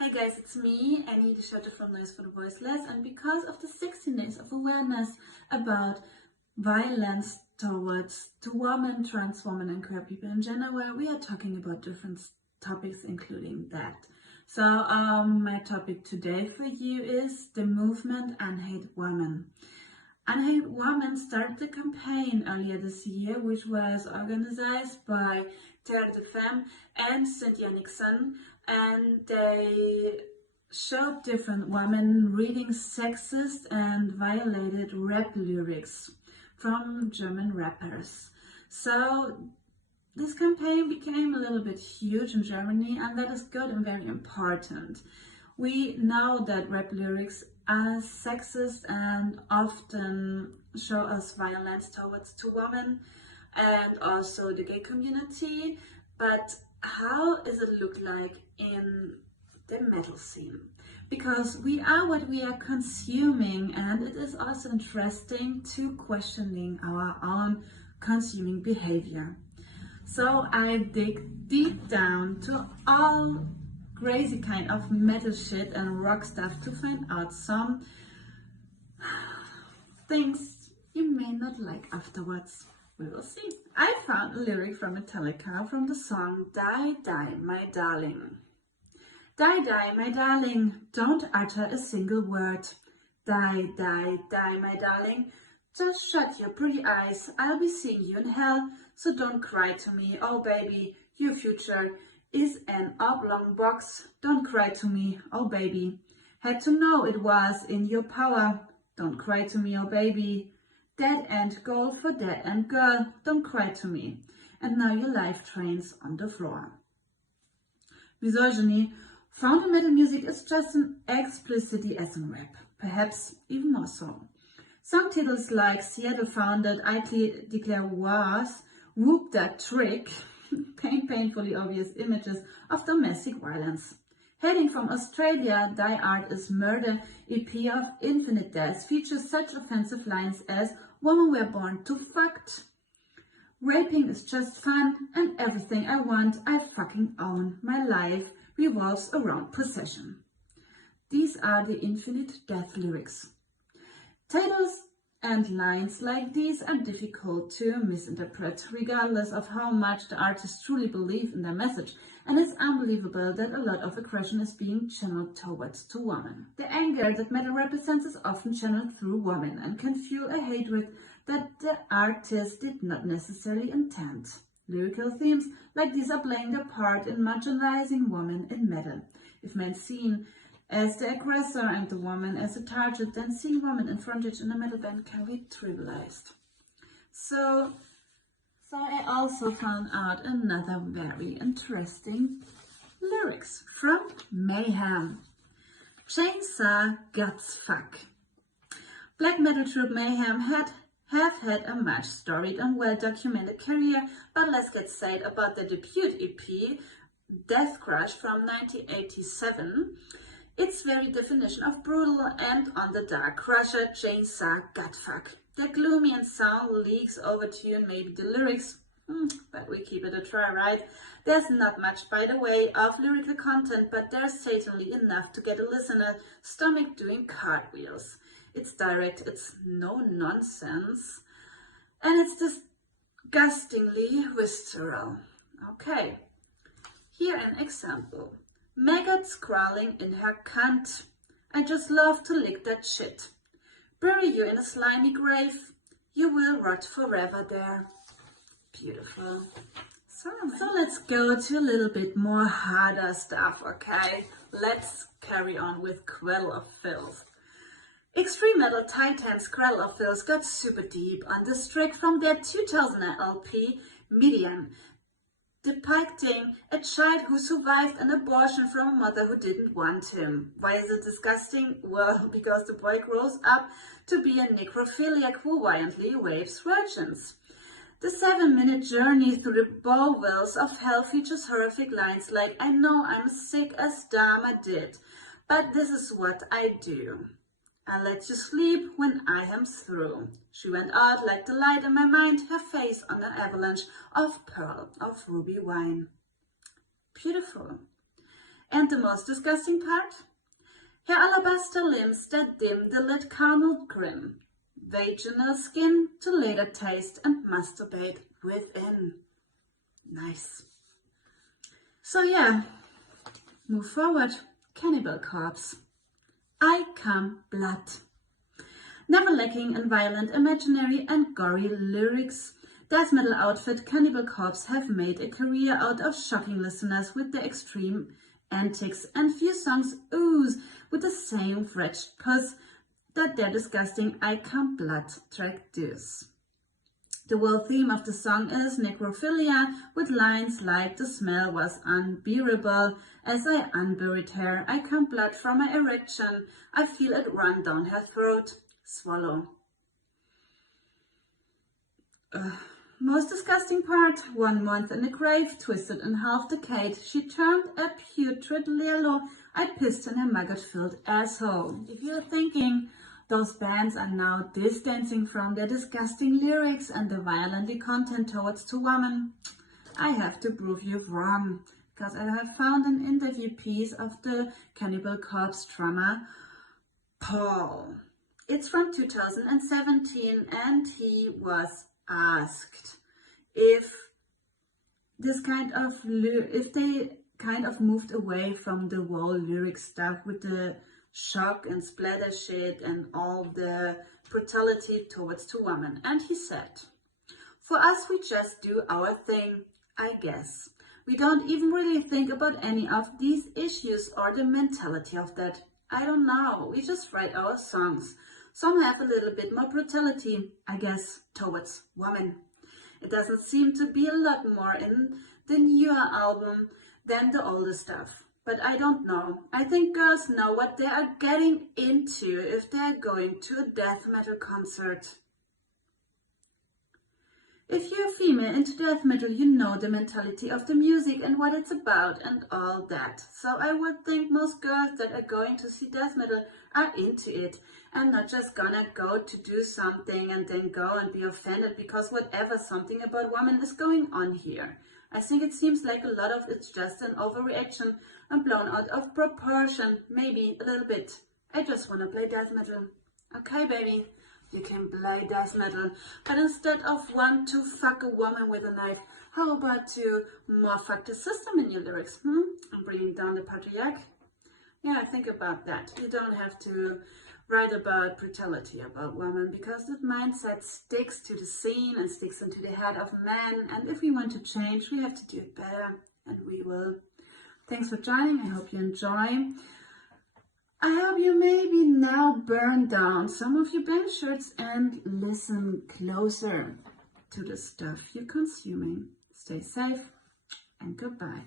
Hey guys, it's me, Anny, the shelter from noise for the voiceless, and because of the 16 days of awareness about violence towards the woman, trans women and queer people in general, we are talking about different topics including that. So my topic today for you is the movement Unhate Women. Unhate Women started a campaign earlier this year, which was organized by Terre, Femme and Cynthia, Nixon, and they showed different women reading sexist and violated rap lyrics from German rappers. So this campaign became a little bit huge in Germany, and that is good and very important. We know that rap lyrics are sexist and often show us violence towards women and also the gay community, but how does it look like in the metal scene? Because we are what we are consuming, and it is also interesting to questioning our own consuming behavior. So I dig deep down to all crazy kind of metal shit and rock stuff to find out some things you may not like afterwards. We will see. I found a lyric from Hatelyrics from the song Die, Die, My Darling. Die, die, my darling, don't utter a single word. Die, die, die, my darling, just shut your pretty eyes. I'll be seeing you in hell, so don't cry to me. Oh baby, your future is an oblong box. Don't cry to me, oh baby. Had to know it was in your power. Don't cry to me, oh baby. Dead end goal for dead end girl. Don't cry to me. And now your life trains on the floor. Misogyny found in metal music is just as explicitly as in rap, perhaps even more so. Song titles like Seattle founded idly declare wars, Whoop That Trick, paint painfully obvious images of domestic violence. Hailing from Australia, Die Art is Murder, EP of Infinite Death, features such offensive lines as women were born to fucked. Raping is just fun, and everything I want, I fucking own. My life revolves around possession. These are the Infinite Death lyrics. Titles and lines like these are difficult to misinterpret, regardless of how much the artists truly believe in their message, and it's unbelievable that a lot of aggression is being channeled towards women. The anger that metal represents is often channeled through women and can fuel a hatred that the artist did not necessarily intend. Lyrical themes like these are playing their part in marginalizing women in metal. If men seen as the aggressor and the woman as a target, then seeing women in frontage in a metal band can be trivialized. So I also found out another very interesting lyrics from Mayhem. Chainsaw Guts Fuck. Black metal troupe Mayhem have had a much storied and well-documented career, but let's get sad about the debut EP, Death Crush from 1987. Its very definition of brutal and on the dark crusher, chainsaw, gutfuck. The gloomy and sound leaks overtune maybe the lyrics, but we keep it a try, right? There's not much, by the way, of lyrical content, but there's certainly enough to get a listener's stomach doing cartwheels. It's direct, it's no nonsense, and it's disgustingly visceral. Okay, here an example. Maggots crawling in her cunt. I just love to lick that shit. Bury you in a slimy grave. You will rot forever there. Beautiful. So let's go to a little bit more harder stuff, okay? Let's carry on with Cradle of Filth. Extreme metal titans Cradle of Filth got super deep on this track from their 2000 LP, Medium, depicting a child who survived an abortion from a mother who didn't want him. Why is it disgusting? Well, because the boy grows up to be a necrophiliac who violently rapes virgins. The 7-minute journey through the bowels of hell features horrific lines like, I know I'm sick as Dharma did, but this is what I do. I let you sleep when I am through. She went out like the light in my mind, her face on an avalanche of pearl of ruby wine. Beautiful. And the most disgusting part? Her alabaster limbs that dim the lit caramel grin, vaginal skin to later taste and masturbate within. Nice. So yeah, move forward. Cannibal Corpse. I Come Blood. Never lacking in violent, imaginary and gory lyrics, death metal outfit Cannibal Corpse have made a career out of shocking listeners with their extreme antics, and few songs ooze with the same wretched puss that their disgusting I Come Blood track does. The whole theme of the song is necrophilia, with lines like "the smell was unbearable, as I unburied her, I come blood from my erection, I feel it run down her throat, swallow." Most disgusting part, 1 month in the grave, twisted in half decade, she turned a putrid yellow, I pissed in her maggot-filled asshole. If you're thinking those bands are now distancing from their disgusting lyrics and the violent content towards two women, I have to prove you wrong, because I have found an interview piece of the Cannibal Corpse drummer, Paul. It's from 2017, and he was asked if they kind of moved away from the whole lyric stuff with the shock and splatter shit and all the brutality towards two women. And he said, "For us, we just do our thing, I guess. We don't even really think about any of these issues or the mentality of that. I don't know, we just write our songs. Some have a little bit more brutality, I guess, towards women. It doesn't seem to be a lot more in the newer album than the older stuff. But I don't know. I think girls know what they are getting into if they're going to a death metal concert." If you're a female into death metal, you know the mentality of the music and what it's about and all that. So I would think most girls that are going to see death metal are into it and not just gonna go to do something and then go and be offended because whatever something about women is going on here. I think it seems like a lot of it's just an overreaction and blown out of proportion, maybe a little bit. I just want to play death metal. Okay, baby, you can play death metal, but instead of want to fuck a woman with a knife, how about to more fuck the system in your lyrics? I'm bringing down the patriarch. Yeah, think about that. You don't have to write about brutality about women, because that mindset sticks to the scene and sticks into the head of men, and if we want to change, we have to do it better, and we will. Thanks for joining. I hope you enjoy. I hope you maybe now burn down some of your band shirts and listen closer to the stuff you're consuming. Stay safe and goodbye.